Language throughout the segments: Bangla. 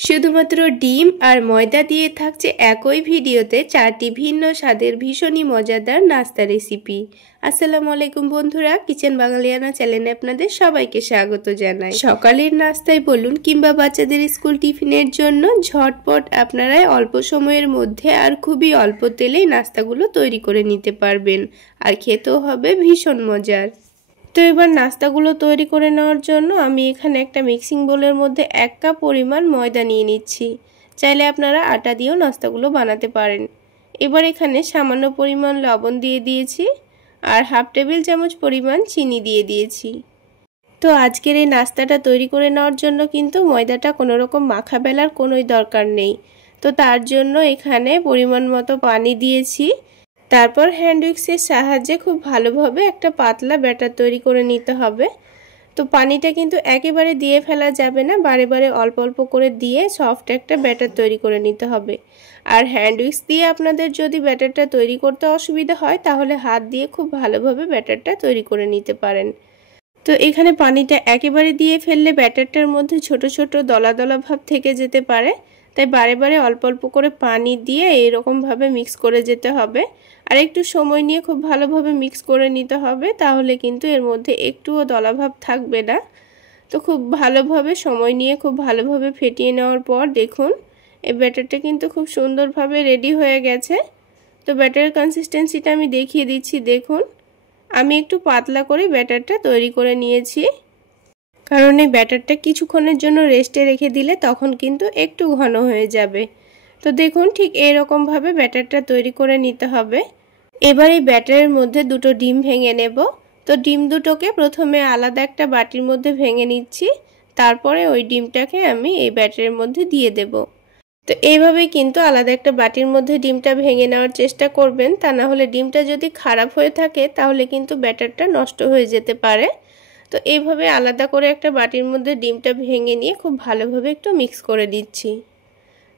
শুধুমাত্র ডিম আর ময়দা দিয়ে থাকছে একই ভিডিওতে 4টি ভিন্ন স্বাদের ভীষণই মজাদার নাস্তা রেসিপি। আসসালামু আলাইকুম বন্ধুরা, কিচেন বাঙালিয়ানা চ্যানেলে আপনাদের সবাইকে স্বাগত জানাই। সকালের নাস্তায় বলুন কিংবা বাচ্চাদের স্কুল টিফিনের জন্য ঝটপট আপনারা অল্প সময়ের মধ্যে আর খুবই অল্প তেলেই নাস্তাগুলো তৈরি করে নিতে পারবেন, আর খেতেও হবে ভীষণ মজার। তো এবার নাস্তাগুলো তৈরি করে নেওয়ার জন্য আমি এখানে একটা মিক্সিং বোলের মধ্যে 1 কাপ পরিমাণ ময়দা নিয়ে নিচ্ছি। চাইলে আপনারা আটা দিয়েও নাস্তাগুলো বানাতে পারেন। এবার এখানে সামান্য পরিমাণ লবণ দিয়ে দিয়েছি আর হাফ টেবিল চামচ পরিমাণ চিনি দিয়ে দিয়েছি। তো আজকের এই নাস্তাটা তৈরি করে নেওয়ার জন্য কিন্তু ময়দাটা কোনো রকম মাখা বেলার কোনোই দরকার নেই। তো তার জন্য এখানে পরিমাণ মতো পানি দিয়েছি। তারপর হ্যান্ড উইক্সের সাহায্যে খুব ভালোভাবে একটা পাতলা ব্যাটার তৈরি করে নিতে হবে। তো পানিটা কিন্তু একেবারে দিয়ে ফেলা যাবে না, বারে বারে অল্প অল্প করে দিয়ে সফট একটা ব্যাটার তৈরি করে নিতে হবে। আর হ্যান্ড উইক্স দিয়ে আপনাদের যদি ব্যাটারটা তৈরি করতে অসুবিধা হয় তাহলে হাত দিয়ে খুব ভালোভাবে ব্যাটারটা তৈরি করে নিতে পারেন। তো এখানে পানিটা একেবারে দিয়ে ফেললে ব্যাটারটার মধ্যে ছোট ছোট দলা দলা ভাব থেকে যেতে পারে, তাই বারে বারে অল্প অল্প করে পানি দিয়ে এরকমভাবে মিক্স করে যেতে হবে। আর একটু সময় নিয়ে খুব ভালোভাবে মিক্স করে নিতে হবে, তাহলে কিন্তু এর মধ্যে একটুও দলাভাব থাকবে না। তো খুব ভালোভাবে সময় নিয়ে খুব ভালোভাবে ফেটিয়ে নেওয়ার পর দেখুন এই ব্যাটারটা কিন্তু খুব সুন্দরভাবে রেডি হয়ে গেছে। তো ব্যাটারের কনসিস্টেন্সিটা আমি দেখিয়ে দিচ্ছি। দেখুন আমি একটু পাতলা করে ব্যাটারটা তৈরি করে নিয়েছি, কারণ এই ব্যাটারটা কিছুক্ষণের জন্য রেস্টে রেখে দিলে তখন কিন্তু একটু ঘন হয়ে যাবে। তো দেখুন ঠিক এরকমভাবে ব্যাটারটা তৈরি করে নিতে হবে। এবার এই ব্যাটারের মধ্যে দুটো ডিম ভেঙে নেব। তো ডিম দুটোকে প্রথমে আলাদা একটা বাটির মধ্যে ভেঙে নিচ্ছি, তারপরে ওই ডিমটাকে আমি এই ব্যাটারের মধ্যে দিয়ে দেব। তো এইভাবেই কিন্তু আলাদা একটা বাটির মধ্যে ডিমটা ভেঙে নেওয়ার চেষ্টা করবেন, তা না হলে ডিমটা যদি খারাপ হয়ে থাকে তাহলে কিন্তু ব্যাটারটা নষ্ট হয়ে যেতে পারে। তো এইভাবে আলাদা করে একটা বাটির মধ্যে ডিমটা ভেঙে নিয়ে খুব ভালোভাবে একটু মিক্স করে দিচ্ছি।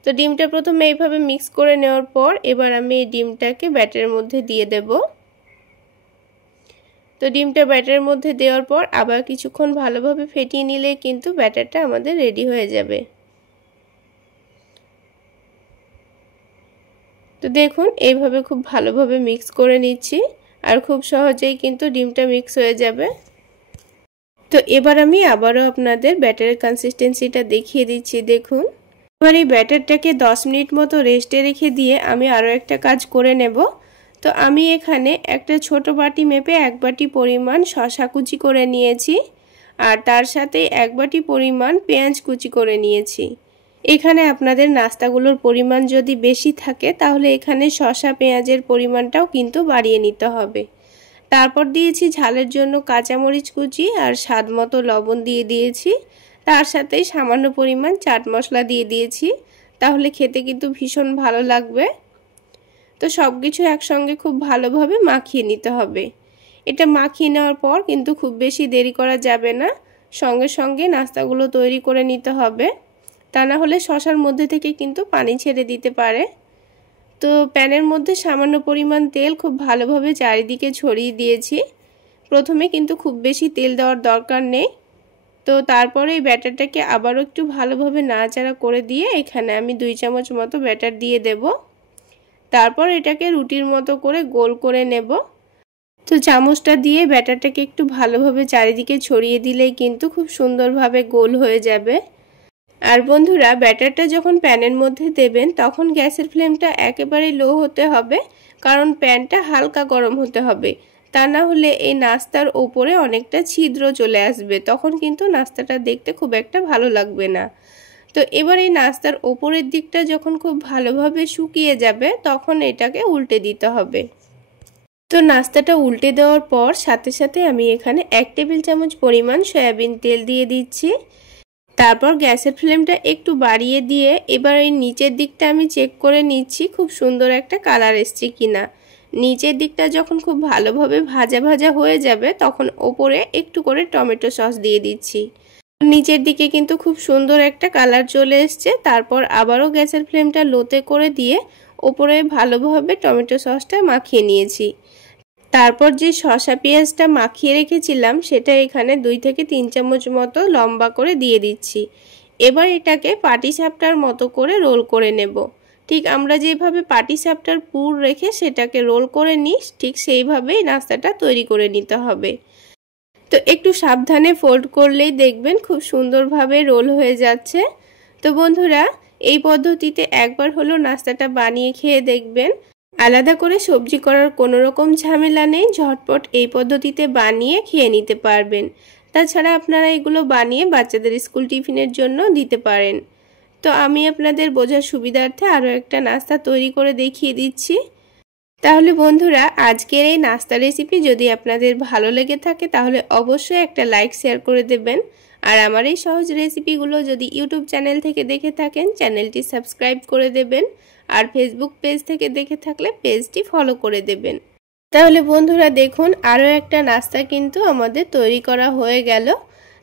তো ডিমটা প্রথমে এইভাবে মিক্স করে নেওয়ার পর এবার আমি এই ডিমটাকে ব্যাটারের মধ্যে দিয়ে দেব। তো ডিমটা ব্যাটারের মধ্যে দেওয়ার পর আবার কিছুক্ষণ ভালোভাবে ফেটিয়ে নিলে কিন্তু ব্যাটারটা আমাদের রেডি হয়ে যাবে। তো দেখুন এইভাবে খুব ভালোভাবে মিক্স করে নিচ্ছি, আর খুব সহজেই কিন্তু ডিমটা মিক্স হয়ে যাবে। তো এবার আমি আবারও আপনাদের ব্যাটারের কনসিস্টেন্সিটা দেখিয়ে দিচ্ছি। দেখুন এবার এই ব্যাটারটাকে 10 মিনিট মতো রেস্টে রেখে দিয়ে আমি আরও একটা কাজ করে নেব। তো আমি এখানে একটা ছোট বাটি মেপে 1 বাটি পরিমাণ শসা কুচি করে নিয়েছি, আর তার সাথে 1 বাটি পরিমাণ পেঁয়াজ কুচি করে নিয়েছি। এখানে আপনাদের নাস্তাগুলোর পরিমাণ যদি বেশি থাকে তাহলে এখানে শসা পেঁয়াজের পরিমাণটাও কিন্তু বাড়িয়ে নিতে হবে। তারপর দিয়েছি ঝালের জন্য কাঁচামরিচ কুচি আর স্বাদ মতো লবণ দিয়ে দিয়েছি, তার সাথে সামান্য পরিমাণ চাট মশলা দিয়ে দিয়েছি, তাহলে খেতে কিন্তু ভীষণ ভালো লাগবে। তো সব কিছু একসঙ্গে খুব ভালোভাবে মাখিয়ে নিতে হবে। এটা মাখিয়ে নেওয়ার পর কিন্তু খুব বেশি দেরি করা যাবে না, সঙ্গে সঙ্গে নাস্তাগুলো তৈরি করে নিতে হবে, তা না হলে শসার মধ্যে থেকে কিন্তু পানি ছেড়ে দিতে পারে। তো প্যানের মধ্যে সামান্য পরিমাণ তেল খুব ভালোভাবে চারিদিকে ছড়িয়ে দিয়েছি। প্রথমে কিন্তু খুব বেশি তেল দেওয়ার দরকার নেই। তো তারপরে এই ব্যাটারটাকে আবারও একটু ভালোভাবে নাড়াচাড়া করে দিয়ে এখানে আমি 2 চামচ মতো ব্যাটার দিয়ে দেব। তারপর এটাকে রুটির মতো করে গোল করে নেব। তো চামচটা দিয়ে ব্যাটারটাকে একটু ভালোভাবে চারিদিকে ছড়িয়ে দিলেই কিন্তু খুব সুন্দরভাবে গোল হয়ে যাবে। আর বন্ধুরা ব্যাটারটা যখন প্যানের মধ্যে দেবেন তখন গ্যাসের ফ্লেমটা একেবারে লো হতে হবে, কারণ প্যানটা হালকা গরম হতে হবে, তা না হলে এই নাস্তার ওপরে অনেকটা ছিদ্র চলে আসবে, তখন কিন্তু নাস্তাটা দেখতে খুব একটা ভালো লাগবে না। তো এবার এই নাস্তার ওপরের দিকটা যখন খুব ভালোভাবে শুকিয়ে যাবে তখন এটাকে উল্টে দিতে হবে। তো নাস্তাটা উল্টে দেওয়ার পর সাথে সাথে আমি এখানে 1 টেবিল চামচ পরিমাণ সয়াবিন তেল দিয়ে দিচ্ছি। তারপর গ্যাসের ফ্লেমটা একটু বাড়িয়ে দিয়ে এবার এই নিচের দিকটা আমি চেক করে নিচ্ছি খুব সুন্দর একটা কালার এসছে কিনা। নিচের দিকটা যখন খুব ভালোভাবে ভাজা ভাজা হয়ে যাবে তখন ওপরে একটু করে টমেটো সস দিয়ে দিচ্ছি। নিচের দিকে কিন্তু খুব সুন্দর একটা কালার চলে এসছে। তারপর আবারও গ্যাসের ফ্লেমটা লোতে করে দিয়ে ওপরে ভালোভাবে টমেটো সসটা মাখিয়ে নিয়েছি। তারপর যে শসা পেঁয়াজটা মাখিয়ে রেখেছিলাম সেটা এখানে 2 থেকে 3 চামচ মতো লম্বা করে দিয়ে দিচ্ছি। এবার এটাকে পাটিসাপটার মতো করে রোল করে নেব। ঠিক আমরা যেভাবে পাটিসাপটার পুর রেখে সেটাকে রোল করে নিই, ঠিক সেইভাবেই নাস্তাটা তৈরি করে নিতে হবে। তো একটু সাবধানে ফোল্ড করলেই দেখবেন খুব সুন্দরভাবে রোল হয়ে যাচ্ছে। তো বন্ধুরা, এই পদ্ধতিতে একবার হলো নাস্তাটা বানিয়ে খেয়ে দেখবেন। আলাদা করে সবজি করার কোনো রকম ঝামেলা নেই, ঝটপট এই পদ্ধতিতে বানিয়ে খেয়ে নিতে পারবেন। তাছাড়া আপনারা এগুলো বানিয়ে বাচ্চাদের স্কুল টিফিনের জন্য দিতে পারেন। তো আমি আপনাদের বোঝার সুবিধার্থে আরও একটা নাস্তা তৈরি করে দেখিয়ে দিচ্ছি। তাহলে বন্ধুরা, আজকের এই নাস্তা রেসিপি যদি আপনাদের ভালো লেগে থাকে তাহলে অবশ্যই একটা লাইক শেয়ার করে দেবেন। আর আমার এই সহজ রেসিপিগুলো যদি ইউটিউব চ্যানেল থেকে দেখে থাকেন চ্যানেলটি সাবস্ক্রাইব করে দেবেন, আর ফেসবুক পেজ থেকে দেখে থাকলে পেজটি ফলো করে দেবেন। তাহলে বন্ধুরা দেখুন, আরও একটা নাস্তা কিন্তু আমাদের তৈরি করা হয়ে গেল।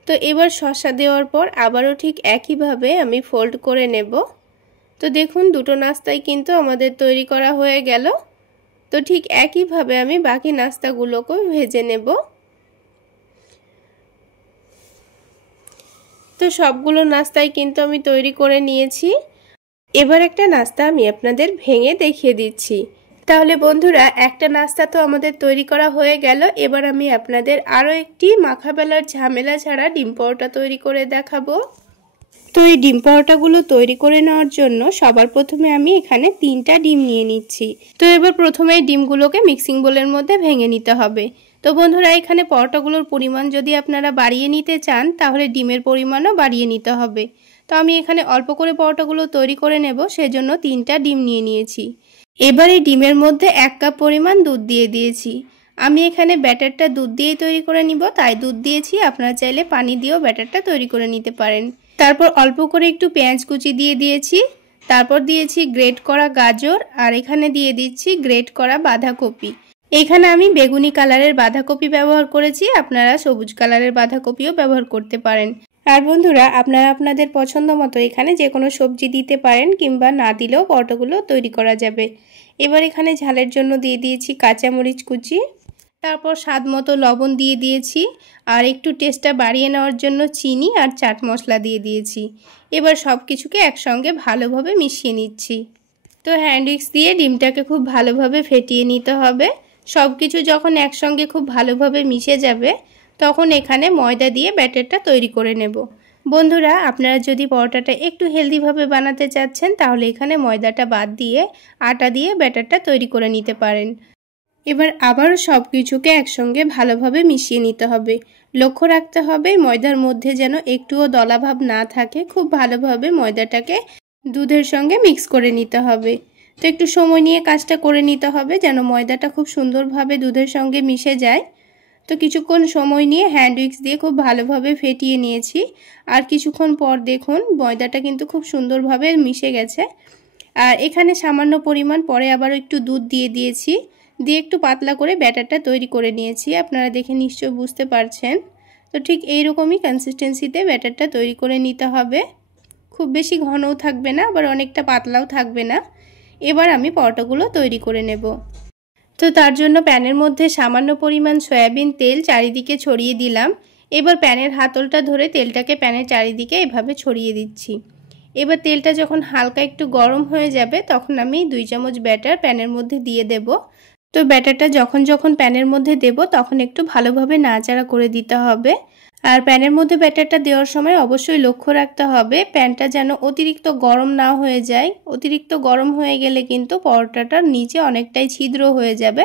তো এবার শসা দেওয়ার পর আবারও ঠিক একইভাবে আমি ফোল্ড করে নেব। তো দেখুন, দুটো নাস্তাই কিন্তু আমাদের তৈরি করা হয়ে গেল। তো ঠিক একইভাবে আমি বাকি নাস্তাগুলোকেও ভেজে নেব। তো সবগুলো নাস্তাই কিন্তু আমি তৈরি করে নিয়েছি। এবার একটা নাস্তা আমি আপনাদের ভেঙে দেখিয়ে দিচ্ছি। তাহলে বন্ধুরা, একটা নাস্তা তো আমাদের তৈরি করা হয়ে গেল। এবার আমি আপনাদের আরও একটি মাখা বেলার ঝামেলা ছাড়া ডিম পরোটা তৈরি করে দেখাবো। তো এই ডিম পরোটাগুলো তৈরি করে নেওয়ার জন্য সবার প্রথমে আমি এখানে 3টা ডিম নিয়ে নিচ্ছি। তো এবার প্রথমে এই ডিমগুলোকে মিক্সিং বোলের মধ্যে ভেঙে নিতে হবে। তো বন্ধুরা, এখানে পরোটাগুলোর পরিমাণ যদি আপনারা বাড়িয়ে নিতে চান তাহলে ডিমের পরিমাণও বাড়িয়ে নিতে হবে। তো আমি এখানে অল্প করে পরোটাগুলো তৈরি করে নেব, সেজন্য 3টা ডিম নিয়ে নিয়েছি। এবার এই ডিমের মধ্যে 1 কাপ পরিমাণ দুধ দিয়ে দিয়েছি। আমি এখানে ব্যাটারটা দুধ দিয়েই তৈরি করে নিব, তাই দুধ দিয়েছি। আপনারা চাইলে পানি দিয়েও ব্যাটারটা তৈরি করে নিতে পারেন। তারপর অল্প করে একটু পেঁয়াজ কুচি দিয়ে দিয়েছি। তারপর দিয়েছি গ্রেট করা গাজর, আর এখানে দিয়ে দিচ্ছি গ্রেট করা বাঁধাকপি। এখানে আমি বেগুনি কালারের বাঁধাকপি ব্যবহার করেছি, আপনারা সবুজ কালারের বাঁধাকপিও ব্যবহার করতে পারেন। আর বন্ধুরা, আপনারা আপনাদের পছন্দ মতো এখানে যে কোনো সবজি দিতে পারেন, কিংবা না দিলেও পরোটাগুলো তৈরি করা যাবে। এবার এখানে ঝালের জন্য দিয়ে দিয়েছি কাঁচামরিচ কুচি, তারপর স্বাদ মতো লবণ দিয়ে দিয়েছি, আর একটু টেস্টটা বাড়িয়ে নেওয়ার জন্য চিনি আর চাট মশলা দিয়ে দিয়েছি। এবার সব কিছুকে একসঙ্গে ভালোভাবে মিশিয়ে নিচ্ছি। তো হ্যান্ড উইক্স দিয়ে ডিমটাকে খুব ভালোভাবে ফেটিয়ে নিতে হবে। সব কিছু যখন একসঙ্গে খুব ভালোভাবে মিশে যাবে তখন এখানে ময়দা দিয়ে ব্যাটারটা তৈরি করে নেব। বন্ধুরা, আপনারা যদি পরোটাটা একটু হেলদিভাবে বানাতে চাচ্ছেন তাহলে এখানে ময়দাটা বাদ দিয়ে আটা দিয়ে ব্যাটারটা তৈরি করে নিতে পারেন। এবার আবারও সব কিছুকে একসঙ্গে ভালোভাবে মিশিয়ে নিতে হবে। লক্ষ্য রাখতে হবে ময়দার মধ্যে যেন একটুও দলাভাব না থাকে। খুব ভালোভাবে ময়দাটাকে দুধের সঙ্গে মিক্স করে নিতে হবে। তো একটু সময় নিয়ে কাজটা করে নিতে হবে যেন ময়দাটা খুব সুন্দরভাবে দুধের সঙ্গে মিশে যায়। তো কিছুক্ষণ সময় নিয়ে হ্যান্ড উইক্স দিয়ে খুব ভালোভাবে ফেটিয়ে নিয়েছি। আর কিছুক্ষণ পর দেখুন ময়দাটা কিন্তু খুব সুন্দরভাবে মিশে গেছে। আর এখানে সামান্য পরিমাণ পরে আবারও একটু দুধ দিয়ে দিয়েছি, দিয়ে একটু পাতলা করে ব্যাটারটা তৈরি করে নিয়েছি। আপনারা দেখে নিশ্চয়ই বুঝতে পারছেন। তো ঠিক এইরকমই কনসিস্টেন্সিতে ব্যাটারটা তৈরি করে নিতে হবে। খুব বেশি ঘনও থাকবে না, আবার অনেকটা পাতলাও থাকবে না। এবার আমি পরোটাগুলো তৈরি করে নেব। তো তার জন্য প্যানের মধ্যে সামান্য পরিমাণ সয়াবিন তেল চারিদিকে ছড়িয়ে দিলাম। এবার প্যানের হাতলটা ধরে তেলটাকে প্যানের চারিদিকে এভাবে ছড়িয়ে দিচ্ছি। এবার তেলটা যখন হালকা একটু গরম হয়ে যাবে তখন আমি 2 চামচ ব্যাটার প্যানের মধ্যে দিয়ে দেব। তো ব্যাটারটা যখন প্যানের মধ্যে দেব তখন একটু ভালোভাবে নাড়াচাড়া করে দিতে হবে। আর প্যানের মধ্যে ব্যাটারটা দেওয়ার সময় অবশ্যই লক্ষ্য রাখতে হবে প্যানটা যেন অতিরিক্ত গরম না হয়ে যায়। অতিরিক্ত গরম হয়ে গেলে কিন্তু পরোটাটার নিচে অনেকটাই ছিদ্র হয়ে যাবে,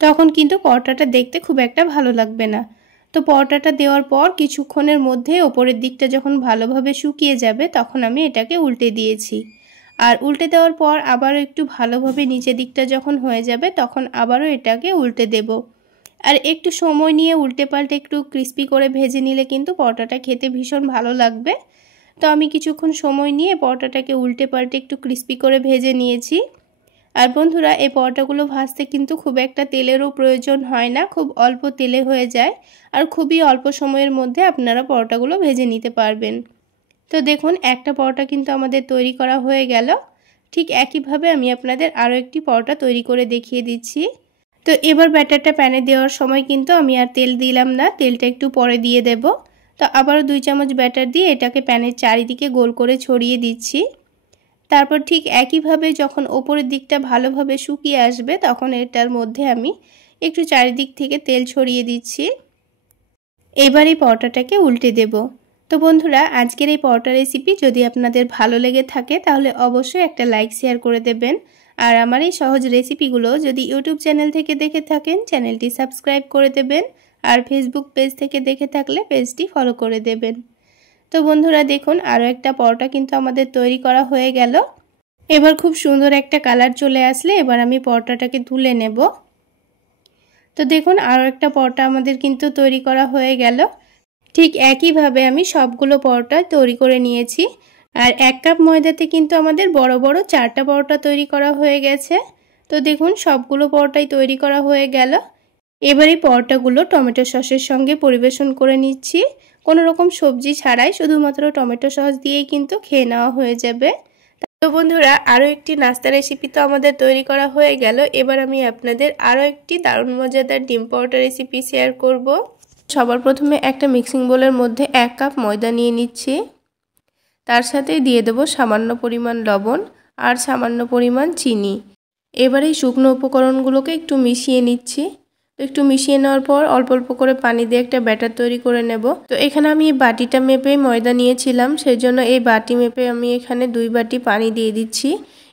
তখন কিন্তু পরোটাটা দেখতে খুব একটা ভালো লাগবে না। তো পরোটাটা দেওয়ার পর কিছুক্ষণের মধ্যে ওপরের দিকটা যখন ভালোভাবে শুকিয়ে যাবে তখন আমি এটাকে উল্টে দিয়েছি। আর উল্টে দেওয়ার পর আবারও একটু ভালোভাবে নিচের দিকটা যখন হয়ে যাবে তখন আবারও এটাকে উল্টে দেব। আর একটু সময় নিয়ে উল্টে পাল্টে একটু ক্রিস্পি করে ভেজে নিলে কিন্তু পরোটাটা খেতে ভীষণ ভালো লাগবে। তো আমি কিছুক্ষণ সময় নিয়ে পরোটাটাকে উল্টে পাল্টে একটু ক্রিস্পি করে ভেজে নিয়েছি। আর বন্ধুরা, এই পরোটাগুলো ভাজতে কিন্তু খুব একটা তেলেরও প্রয়োজন হয় না, খুব অল্প তেলে হয়ে যায়। আর খুবই অল্প সময়ের মধ্যে আপনারা পরোটাগুলো ভেজে নিতে পারবেন। তো দেখুন একটা পরোটা কিন্তু আমাদের তৈরি করা হয়ে গেল। ঠিক একইভাবে আমি আপনাদের আরও একটি পরোটা তৈরি করে দেখিয়ে দিচ্ছি। তো এবার ব্যাটারটা প্যানে দেওয়ার সময় কিন্তু আমি আর তেল দিলাম না, তেলটা একটু পরে দিয়ে দেব। তো আবারও 2 চামচ ব্যাটার দিয়ে এটাকে প্যানের চারিদিকে গোল করে ছড়িয়ে দিচ্ছি। তারপর ঠিক একইভাবে যখন ওপরের দিকটা ভালোভাবে শুকিয়ে আসবে তখন এটার মধ্যে আমি একটু চারিদিক থেকে তেল ছড়িয়ে দিচ্ছি। এবার এই পরোটাটাকে উল্টে দেব। তো বন্ধুরা, আজকের এই পরোটা রেসিপি যদি আপনাদের ভালো লেগে থাকে তাহলে অবশ্যই একটা লাইক শেয়ার করে দেবেন। আর আমার এই সহজ রেসিপিগুলো যদি ইউটিউব চ্যানেল থেকে দেখে থাকেন চ্যানেলটি সাবস্ক্রাইব করে দেবেন, আর ফেসবুক পেজ থেকে দেখে থাকলে পেজটি ফলো করে দেবেন। তো বন্ধুরা দেখুন, আরও একটা পরোটা কিন্তু আমাদের তৈরি করা হয়ে গেল। এবার খুব সুন্দর একটা কালার চলে আসলে এবার আমি পরোটাটাকে তুলে নেব। তো দেখুন, আরও একটা পরোটা আমাদের কিন্তু তৈরি করা হয়ে গেল। ঠিক একইভাবে আমি সবগুলো পরোটা তৈরি করে নিয়েছি। আর 1 কাপ ময়দাতে কিন্তু আমাদের বড় বড় 4টা পরোটা তৈরি করা হয়ে গেছে। তো দেখুন, সবগুলো পরোটাই তৈরি করা হয়ে গেল। এবার এই পরোটাগুলো টমেটো সসের সঙ্গে পরিবেশন করে নিচ্ছি। কোনো রকম সবজি ছাড়াই শুধুমাত্র টমেটো সস দিয়েই কিন্তু খেয়ে নেওয়া হয়ে যাবে। তো বন্ধুরা, আরও একটি নাস্তা রেসিপি তো আমাদের তৈরি করা হয়ে গেল। এবার আমি আপনাদের আরও একটি দারুণ মজাদার ডিম পরোটা রেসিপি শেয়ার করব। সবার প্রথমে একটা মিক্সিং বোলের মধ্যে 1 কাপ ময়দা নিয়ে নিচ্ছি। তার সাথে দিয়ে দেব সামান্য পরিমাণ লবণ আর সামান্য পরিমাণ চিনি। এবার এই শুকনো উপকরণগুলোকে একটু মিশিয়ে নিচ্ছি। তো একটু মিশিয়ে নেওয়ার পর অল্প অল্প করে পানি দিয়ে একটা ব্যাটার তৈরি করে নেব। তো এখানে আমি এই বাটিটা মেপে ময়দা নিয়েছিলাম, সেই জন্য এই বাটি মেপে আমি এখানে 2 বাটি পানি দিয়ে দিচ্ছি।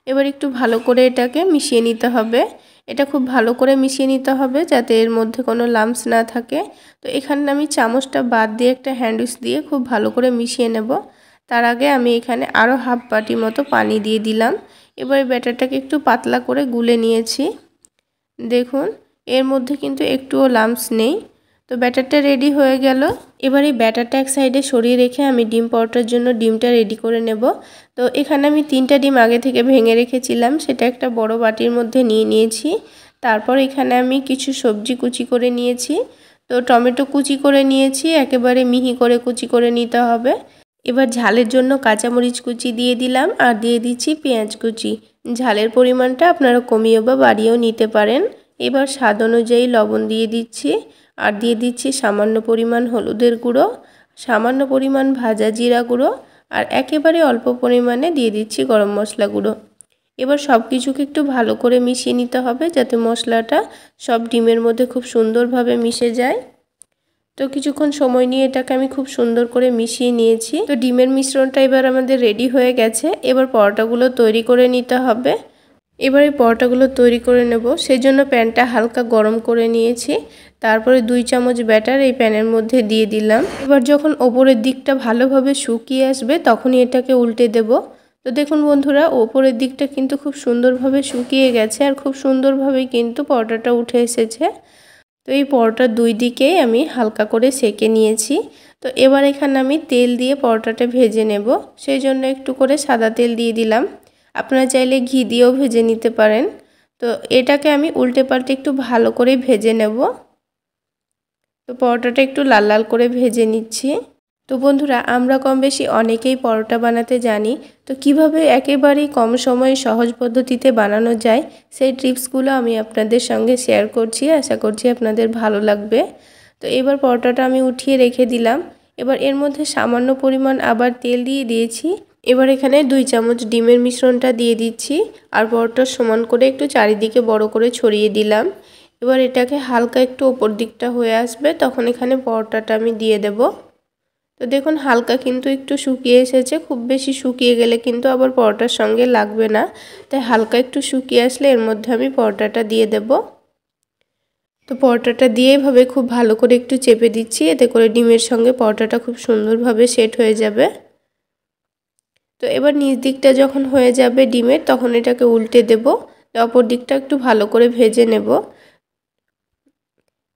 এবার একটু ভালো করে এটাকে মিশিয়ে নিতে হবে। এটা খুব ভালো করে মিশিয়ে নিতে হবে যাতে এর মধ্যে কোনো লাম্পস না থাকে। তো এখানে আমি চামচটা বাদ দিয়ে একটা হ্যান্ড উইস্ক দিয়ে খুব ভালো করে মিশিয়ে নেব। তার আগে আমি এখানে আরও হাফ বাটি মতো পানি দিয়ে দিলাম। এবার ব্যাটারটাকে একটু পাতলা করে গুলে নিয়েছি। দেখুন, এর মধ্যে কিন্তু একটুও লাম্পস নেই। তো ব্যাটারটা রেডি হয়ে গেল। এবার এই ব্যাটারটা এক সাইডে সরিয়ে রেখে আমি ডিম পরোটার জন্য ডিমটা রেডি করে নেব। তো এখানে আমি 3টা ডিম আগে থেকে ভেঙে রেখেছিলাম, সেটা একটা বড় বাটির মধ্যে নিয়ে নিয়েছি। তারপর এখানে আমি কিছু সবজি কুচি করে নিয়েছি। তো টমেটো কুচি করে নিয়েছি, একেবারে মিহি করে কুচি করে নিতে হবে। এবার ঝালের জন্য কাঁচামরিচ কুচি দিয়ে দিলাম আর দিয়ে দিচ্ছি পেঁয়াজ কুচি। ঝালের পরিমাণটা আপনারা কমিয়েও বা বাড়িয়েও নিতে পারেন। এবার স্বাদ অনুযায়ী লবণ দিয়ে দিচ্ছি আর দিয়ে দিচ্ছি সামান্য পরিমাণ হলুদের গুঁড়ো, সামান্য পরিমাণ ভাজা জিরা গুঁড়ো আর একেবারে অল্প পরিমাণে দিয়ে দিচ্ছি গরম মশলা গুঁড়ো। এবার সব কিছুকে একটু ভালো করে মিশিয়ে নিতে হবে যাতে মশলাটা সব ডিমের মধ্যে খুব সুন্দরভাবে মিশে যায়। তো কিছুক্ষণ সময় নিয়ে এটাকে আমি খুব সুন্দর করে মিশিয়ে নিয়েছি। তো ডিমের মিশ্রণটা এবার আমাদের রেডি হয়ে গেছে। এবার পরোটাগুলো তৈরি করে নিতে হবে। এবার এই পরোটাগুলো তৈরি করে নেব, সেই জন্য প্যানটা হালকা গরম করে নিয়েছি। তারপরে 2 চামচ ব্যাটার এই প্যানের মধ্যে দিয়ে দিলাম। এবার যখন ওপরের দিকটা ভালোভাবে শুকিয়ে আসবে তখনই এটাকে উল্টে দেব। তো দেখুন বন্ধুরা, ওপরের দিকটা কিন্তু খুব সুন্দরভাবে শুকিয়ে গেছে আর খুব সুন্দরভাবে কিন্তু পরোটাটা উঠে এসেছে। তো এই পরোটার 2 দিকেই আমি হালকা করে সেঁকে নিয়েছি। তো এবার এখানে আমি তেল দিয়ে পরোটাটা ভেজে নেব, সেই জন্য একটু করে সাদা তেল দিয়ে দিলাম। আপনারা চাইলে ঘি দিয়েও ভেজে নিতে পারেন। তো এটাকে আমি উল্টে পাল্টে একটু ভালো করে ভেজে নেব। তো পরোটাটা একটু লাল লাল করে ভেজে নিচ্ছি। তো বন্ধুরা, আমরা কম বেশি অনেকেই পরোটা বানাতে জানি। তো কিভাবে একেবারেই কম সময়ে সহজ পদ্ধতিতে বানানো যায় সেই টিপসগুলো আমি আপনাদের সঙ্গে শেয়ার করছি। আশা করছি আপনাদের ভালো লাগবে। তো এবার পরোটাটা আমি উঠিয়ে রেখে দিলাম। এবার এর মধ্যে সামান্য পরিমাণ আবার তেল দিয়ে দিয়েছি। এবার এখানে 2 চামচ ডিমের মিশ্রণটা দিয়ে দিচ্ছি আর পরোটা সমান করে একটু চারিদিকে বড় করে ছড়িয়ে দিলাম। এবার এটাকে হালকা একটু ওপর দিকটা হয়ে আসবে তখন এখানে পরোটাটা আমি দিয়ে দেব। তো দেখুন, হালকা কিন্তু একটু শুকিয়ে এসেছে। খুব বেশি শুকিয়ে গেলে কিন্তু আবার পরোটার সঙ্গে লাগবে না, তাই হালকা একটু শুকিয়ে আসলে এর মধ্যে আমি পরোটাটা দিয়ে দেব। তো পরোটাটা দিয়ে এভাবে খুব ভালো করে একটু চেপে দিচ্ছি, এতে করে ডিমের সঙ্গে পরোটাটা খুব সুন্দরভাবে সেট হয়ে যাবে। তো এবার নিচ দিকটা যখন হয়ে যাবে ডিমের তখন এটাকে উল্টে দেব। অপর দিকটা একটু ভালো করে ভেজে নেব।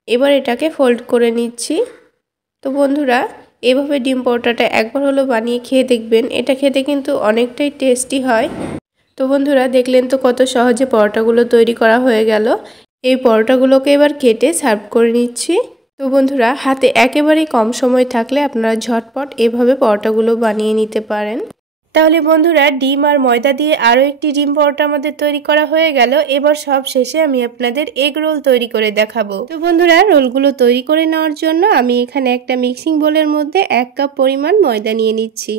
এবার এটাকে ফোল্ড করে নিচ্ছি। তো বন্ধুরা, এভাবে ডিম পরোটাটা একবার হলো বানিয়ে খেয়ে দেখবেন, এটা খেতে কিন্তু অনেকটাই টেস্টি হয়। তো বন্ধুরা, দেখলেন তো কত সহজে পরোটাগুলো তৈরি করা হয়ে গেল। এই পরোটাগুলোকে এবার কেটে সার্ভ করে নিচ্ছি। তো বন্ধুরা, হাতে একেবারেই কম সময় থাকলে আপনারা ঝটপট এভাবে পরোটাগুলো বানিয়ে নিতে পারেন। তাহলে বন্ধুরা ডিম আর ময়দা দিয়ে আরও একটি ডিম পরোটা আমাদের তৈরি করা হয়ে গেল। এবার সব শেষে আমি আপনাদের এগ রোল তৈরি করে দেখাবো। তো বন্ধুরা রোলগুলো তৈরি করে নেওয়ার জন্য আমি এখানে একটা মিক্সিং বোলের মধ্যে 1 কাপ পরিমাণ ময়দা নিয়ে নিচ্ছি।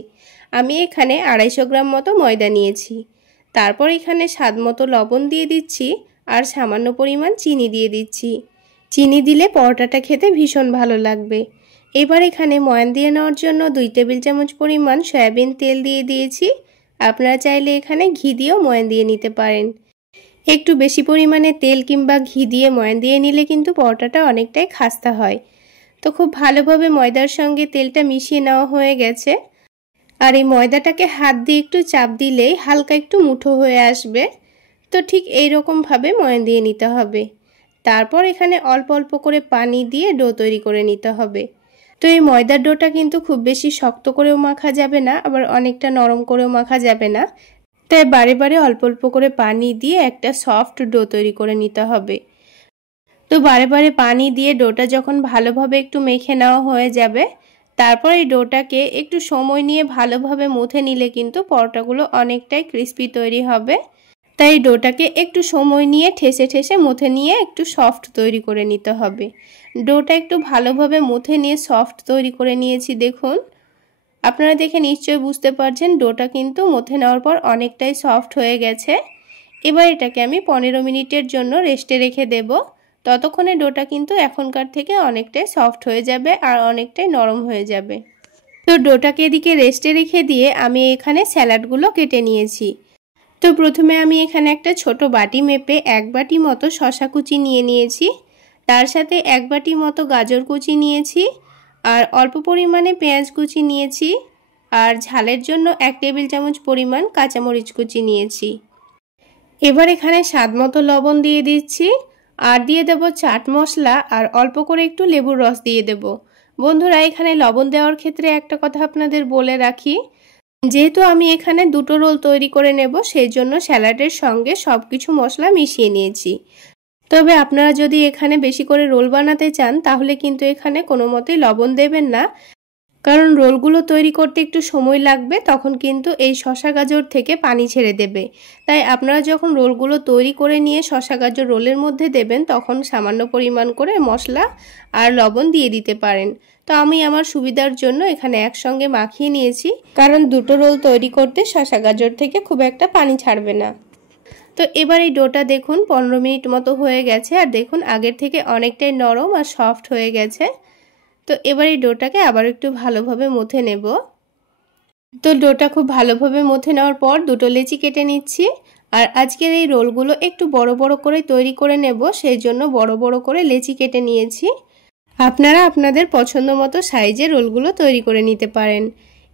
আমি এখানে 250 গ্রাম মতো ময়দা নিয়েছি। তারপর এখানে স্বাদ মতো লবণ দিয়ে দিচ্ছি আর সামান্য পরিমাণ চিনি দিয়ে দিচ্ছি। চিনি দিলে পরোটাটা খেতে ভীষণ ভালো লাগবে। এবার এখানে ময়ান দিয়ে নেওয়ার জন্য 2 টেবিল চামচ পরিমাণ সয়াবিন তেল দিয়ে দিয়েছি। আপনারা চাইলে এখানে ঘি দিয়েও ময়ান দিয়ে নিতে পারেন। একটু বেশি পরিমাণে তেল কিংবা ঘি দিয়ে ময়ান দিয়ে নিলে কিন্তু পরোটাটা অনেকটাই খাস্তা হয়। তো খুব ভালোভাবে ময়দার সঙ্গে তেলটা মিশিয়ে নেওয়া হয়ে গেছে। আর এই ময়দাটাকে হাত দিয়ে একটু চাপ দিলেই হালকা একটু মুঠো হয়ে আসবে। তো ঠিক এই রকমভাবে ময়ান দিয়ে নিতে হবে। তারপর এখানে অল্প অল্প করে পানি দিয়ে ডো তৈরি করে নিতে হবে। তো এই ময়দার ডোটা কিন্তু খুব বেশি শক্ত করেও মাখা যাবে না, আবার অনেকটা নরম করেও মাখা যাবে না। তাই বারে বারে অল্প অল্প করে পানি দিয়ে একটা সফট ডো তৈরি করে নিতে হবে। তো বারে বারে পানি দিয়ে ডোটা যখন ভালোভাবে একটু মেখে নেওয়া হয়ে যাবে, তারপর এই ডোটাকে একটু সময় নিয়ে ভালোভাবে মুথে নিলে কিন্তু পরোটাগুলো অনেকটাই ক্রিস্পি তৈরি হবে। তাই ডোটাকে একটু সময় নিয়ে ঠেসে ঠেসে মুথে নিয়ে একটু সফট তৈরি করে নিতে হবে। ডোটা একটু ভালোভাবে মুথে নিয়ে সফট তৈরি করে নিয়েছি। দেখুন, আপনারা দেখে নিশ্চয়ই বুঝতে পারছেন ডোটা কিন্তু মুথে নেওয়ার পর অনেকটাই সফট হয়ে গেছে। এবার এটাকে আমি 15 মিনিটের জন্য রেস্টে রেখে দেব। ততক্ষণে ডোটা কিন্তু এখনকার থেকে অনেকটাই সফট হয়ে যাবে আর অনেকটাই নরম হয়ে যাবে। তো ডোটাকে এদিকে রেস্টে রেখে দিয়ে আমি এখানে স্যালাডগুলো কেটে নিয়েছি। তো প্রথমে আমি এখানে একটা ছোট বাটি মেপে 1 বাটি মতো শসা কুচি নিয়ে নিয়েছি। তার সাথে 1 বাটি মতো গাজর কুচি নিয়েছি আর অল্প পরিমাণে পেঁয়াজ কুচি নিয়েছি আর ঝালের জন্য 1 টেবিল চামচ পরিমাণ কাঁচামরিচ কুচি নিয়েছি। এবার এখানে স্বাদ মতো লবণ দিয়ে দিচ্ছি আর দিয়ে দেব চাট মশলা আর অল্প করে একটু লেবুর রস দিয়ে দেব। বন্ধুরা এখানে লবণ দেওয়ার ক্ষেত্রে একটা কথা আপনাদের বলে রাখি, যেহেতু আমি এখানে 2টো রোল তৈরি করে নেব, সেই জন্য স্যালাডের সঙ্গে সব কিছু মশলা মিশিয়ে নিয়েছি। তবে আপনারা যদি এখানে বেশি করে রোল বানাতে চান তাহলে কিন্তু এখানে কোনো মতেই লবণ দেবেন না, কারণ রোলগুলো তৈরি করতে একটু সময় লাগবে, তখন কিন্তু এই শসা গাজর থেকে পানি ছেড়ে দেবে। তাই আপনারা যখন রোলগুলো তৈরি করে নিয়ে শসা গাজর রোলের মধ্যে দেবেন তখন সামান্য পরিমাণ করে মশলা আর লবণ দিয়ে দিতে পারেন। তো আমি আমার সুবিধার জন্য এখানে একসঙ্গে মাখিয়ে নিয়েছি, কারণ 2টো রোল তৈরি করতে শসা গাজর থেকে খুব একটা পানি ছাড়বে না। তো এবার এই ডোটা দেখুন 15 মিনিট মতো হয়ে গেছে আর দেখুন আগের থেকে অনেকটাই নরম আর সফট হয়ে গেছে। তো এবার এই ডোটাকে আবার একটু ভালোভাবে মুথে নেব। তো ডোটা খুব ভালোভাবে মুথে নেওয়ার পর 2টো লেচি কেটে নিচ্ছি আর আজকের এই রোলগুলো একটু বড় বড় করে তৈরি করে নেব, সেই জন্য বড় বড় করে লেচি কেটে নিয়েছি। আপনারা আপনাদের পছন্দ মতো সাইজের রোলগুলো তৈরি করে নিতে পারেন।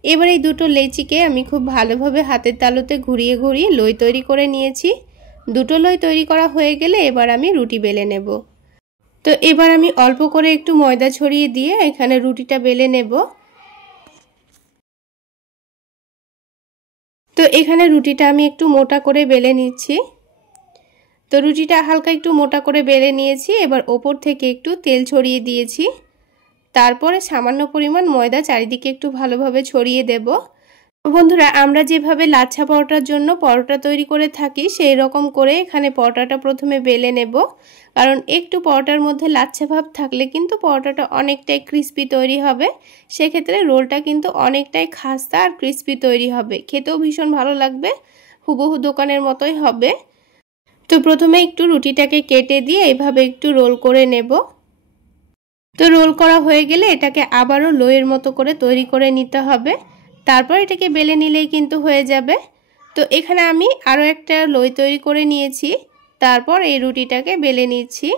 এবার এই 2টো লেচিকে আমি খুব ভালোভাবে হাতের তালুতে ঘুরিয়ে ঘুরিয়ে লই তৈরি করে নিয়েছি। 2টো লই তৈরি করা হয়ে গেলে এবার আমি রুটি বেলে নেব। তো এবার আমি অল্প করে একটু ময়দা ছড়িয়ে দিয়ে এখানে রুটিটা বেলে নেব। তো এখানে রুটিটা আমি একটু মোটা করে বেলে নিচ্ছি। তো রুটিটা হালকা একটু মোটা করে বেলে নিয়েছি। এবার ওপর থেকে একটু তেল ছড়িয়ে দিয়েছি। তারপরে সামান্য পরিমাণ ময়দা চারিদিকে একটু ভালোভাবে ছড়িয়ে দেব। বন্ধুরা আমরা যেভাবে লাচ্ছা পরোটার জন্য পরোটা তৈরি করে থাকি সেই রকম করে এখানে পরোটাটা প্রথমে বেলে নেব, কারণ একটু পরোটার মধ্যে লাচ্ছা ভাব থাকলে কিন্তু পরোটাটা অনেকটাই ক্রিস্পি তৈরি হবে। সেক্ষেত্রে রোলটা কিন্তু অনেকটাই খাস্তা আর ক্রিস্পি তৈরি হবে, খেতেও ভীষণ ভালো লাগবে, হুবহু দোকানের মতোই হবে। তো প্রথমে একটু রুটিটাকে কেটে দিয়ে এইভাবে একটু রোল করে নেব। তো রোল করা হয়ে গেলে এটাকে আবারও লইয়ের মতো করে তৈরি করে নিতে হবে। তারপর এটাকে বেলে নিলেই কিন্তু হয়ে যাবে। তো এখানে আমি আরও একটা লই তৈরি করে নিয়েছি, তারপর এই রুটিটাকে বেলে নিচ্ছি।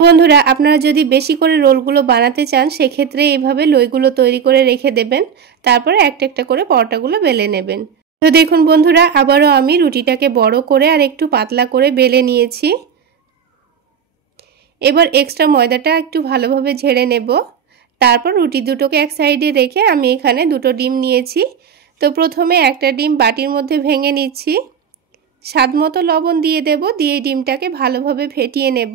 বন্ধুরা আপনারা যদি বেশি করে রোলগুলো বানাতে চান সেক্ষেত্রে এইভাবে লইগুলো তৈরি করে রেখে দেবেন, তারপরে একটা একটা করে পরোটাগুলো বেলে নেবেন। তো দেখুন বন্ধুরা আবারও আমি রুটিটাকে বড় করে আর একটু পাতলা করে বেলে নিয়েছি। এবার এক্সট্রা ময়দাটা একটু ভালোভাবে ঝেড়ে নেব। তারপর রুটি দুটোকে এক সাইডে রেখে আমি এখানে 2টো ডিম নিয়েছি। তো প্রথমে একটা ডিম বাটির মধ্যে ভেঙে নিচ্ছি, স্বাদ মতো লবণ দিয়ে দেব, দিয়ে ডিমটাকে ভালোভাবে ফেটিয়ে নেব।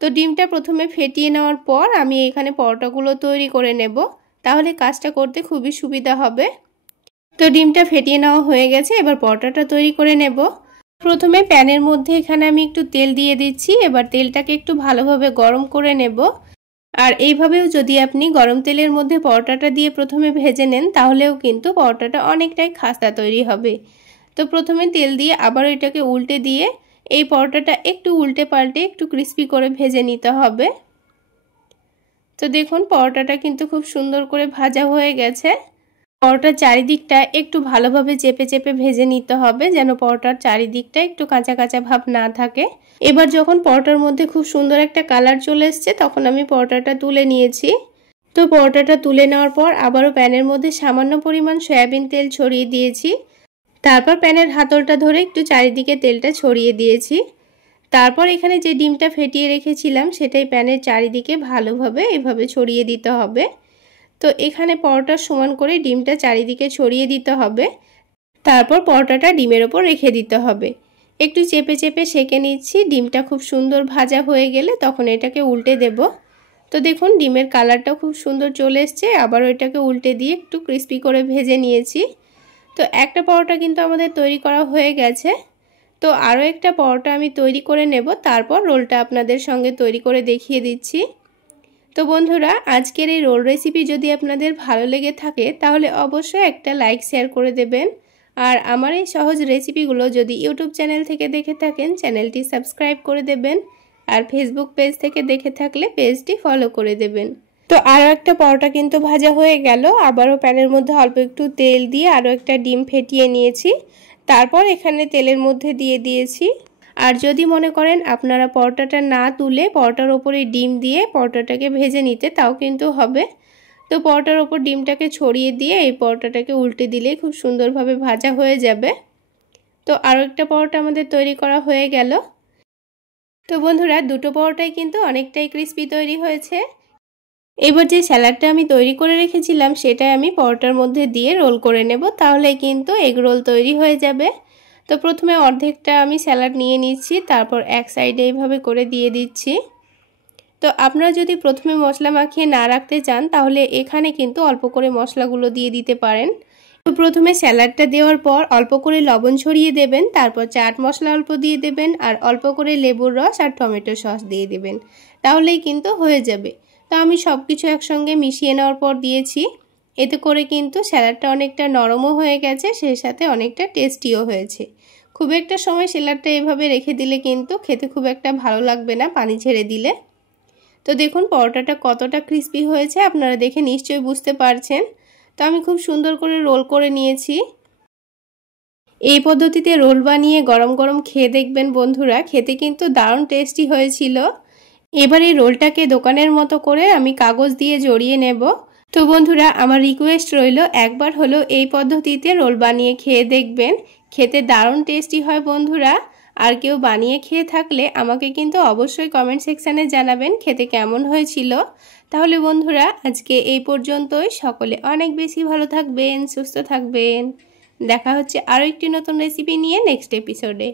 তো ডিমটা প্রথমে ফেটিয়ে নেওয়ার পর আমি এখানে পরোটাগুলো তৈরি করে নেব, তাহলে কাজটা করতে খুবই সুবিধা হবে। তো ডিমটা ফেটিয়ে নেওয়া হয়ে গেছে, এবার পরোটাটা তৈরি করে নেব। প্রথমে প্যানের মধ্যে এখানে আমি একটু তেল দিয়ে দিচ্ছি। এবার তেলটাকে একটু ভালোভাবে গরম করে নেব। আর এইভাবেও যদি আপনি গরম তেলের মধ্যে পরোটাটা দিয়ে প্রথমে ভেজে নেন তাহলেও কিন্তু পরোটাটা অনেকটাই খাস্তা তৈরি হবে। তো প্রথমে তেল দিয়ে আবার এটাকে উল্টে দিয়ে এই পরোটাটা একটু উল্টে পাল্টে একটু ক্রিস্পি করে ভেজে নিতে হবে। তো দেখুন পরোটাটা কিন্তু খুব সুন্দর করে ভাজা হয়ে গেছে। পরোটার চারিদিকটা একটু ভালোভাবে চেপে চেপে ভেজে নিতে হবে, যেন পরোটার চারিদিকটা একটু কাঁচা কাঁচা ভাব না থাকে। এবার যখন পরোটার মধ্যে খুব সুন্দর একটা কালার চলে এসছে তখন আমি পরোটাটা তুলে নিয়েছি। তো পরোটাটা তুলে নেওয়ার পর আবারও প্যানের মধ্যে সামান্য পরিমাণ সয়াবিন তেল ছড়িয়ে দিয়েছি। তারপর প্যানের হাতলটা ধরে একটু চারিদিকে তেলটা ছড়িয়ে দিয়েছি। তারপর এখানে যে ডিমটা ফেটিয়ে রেখেছিলাম সেটাই প্যানের চারিদিকে ভালোভাবে এভাবে ছড়িয়ে দিতে হবে। তো এখানে পরোটার সমান করে ডিমটা চারিদিকে ছড়িয়ে দিতে হবে। তারপর পরোটাটা ডিমের ওপর রেখে দিতে হবে। একটু চেপে চেপে সেঁকে নিচ্ছি। ডিমটা খুব সুন্দর ভাজা হয়ে গেলে তখন এটাকে উল্টে দেব। তো দেখুন ডিমের কালারটা খুব সুন্দর চলে এসছে। আবারও এটাকে উল্টে দিয়ে একটু ক্রিস্পি করে ভেজে নিয়েছি। তো একটা পরোটা কিন্তু আমাদের তৈরি করা হয়ে গেছে। তো আরও একটা পরোটা আমি তৈরি করে নেব, তারপর রোলটা আপনাদের সঙ্গে তৈরি করে দেখিয়ে দিচ্ছি। তো বন্ধুরা, আজকের এই রোল রেসিপি যদি আপনাদের ভালো লেগে থাকে তাহলে অবশ্যই একটা লাইক শেয়ার করে দেবেন। আর আমার এই সহজ রেসিপিগুলো যদি ইউটিউব চ্যানেল থেকে দেখে থাকেন চ্যানেলটি সাবস্ক্রাইব করে দেবেন। আর ফেসবুক পেজ থেকে দেখে থাকলে পেজটি ফলো করে দেবেন। তো আরও একটা পরোটা কিন্তু ভাজা হয়ে গেল। আবারও প্যানের মধ্যে অল্প একটু তেল দিয়ে আরও একটা ডিম ফেটিয়ে নিয়েছি। তারপর এখানে তেলের মধ্যে দিয়ে দিয়েছি। আর যদি মনে করেন আপনারা পরোটাটা না তুলে পরোটার ওপরে ডিম দিয়ে পরোটাটাকে ভেজে নিতে, তাও কিন্তু হবে। তো পরোটার ওপর ডিমটাকে ছড়িয়ে দিয়ে এই পরোটাটাকে উল্টে দিলে খুব সুন্দরভাবে ভাজা হয়ে যাবে। তো আরও একটা পরোটা আমাদের তৈরি করা হয়ে গেল। তো বন্ধুরা, দুটো পরোটাই কিন্তু অনেকটাই ক্রিস্পি তৈরি হয়েছে। এবার যে স্যালাডটা আমি তৈরি করে রেখেছিলাম সেটাই আমি পরোটার মধ্যে দিয়ে রোল করে নেব, তাহলে কিন্তু এগ রোল তৈরি হয়ে যাবে। তো প্রথমে অর্ধেকটা আমি স্যালাড নিয়ে নিচ্ছি, তারপর এক সাইডে এইভাবে করে দিয়ে দিচ্ছি। তো আপনারা যদি প্রথমে মশলা মাখিয়ে না রাখতে চান তাহলে এখানে কিন্তু অল্প করে মশলাগুলো দিয়ে দিতে পারেন। তো প্রথমে স্যালাডটা দেওয়ার পর অল্প করে লবণ ছড়িয়ে দেবেন, তারপর চাট মশলা অল্প দিয়ে দেবেন আর অল্প করে লেবুর রস আর টমেটো সস দিয়ে দেবেন, তাহলেই কিন্তু হয়ে যাবে। তো আমি সব কিছু একসঙ্গে মিশিয়ে নেওয়ার পর দিয়েছি। এতে করে কিন্তু স্যালাডটা অনেকটা নরমও হয়ে গেছে, সেই সাথে অনেকটা টেস্টিও হয়েছে। খুব একটা সময় স্যালাডটা এভাবে রেখে দিলে কিন্তু খেতে খুব একটা ভালো লাগবে না পানি ছেড়ে দিলে। তো দেখুন পরোটাটা কতটা ক্রিস্পি হয়েছে আপনারা দেখে নিশ্চয়ই বুঝতে পারছেন। তো আমি খুব সুন্দর করে রোল করে নিয়েছি। এই পদ্ধতিতে রোল বানিয়ে গরম গরম খেয়ে দেখবেন বন্ধুরা, খেতে কিন্তু দারুণ টেস্টি হয়েছিল। এবার এই রোলটাকে দোকানের মতো করে আমি কাগজ দিয়ে জড়িয়ে নেব। তো বন্ধুরা, আমার রিকোয়েস্ট রইল একবার হলো এই পদ্ধতিতে রোল বানিয়ে খেয়ে দেখবেন, খেতে দারুণ টেস্টি হয় বন্ধুরা। আর কেউ বানিয়ে খেয়ে থাকলে আমাকে কিন্তু অবশ্যই কমেন্ট সেকশানে জানাবেন খেতে কেমন হয়েছিল। তাহলে বন্ধুরা, আজকে এই পর্যন্তই। সকলে অনেক বেশি ভালো থাকবেন, সুস্থ থাকবেন। দেখা হচ্ছে আরও একটি নতুন রেসিপি নিয়ে নেক্সট এপিসোডে।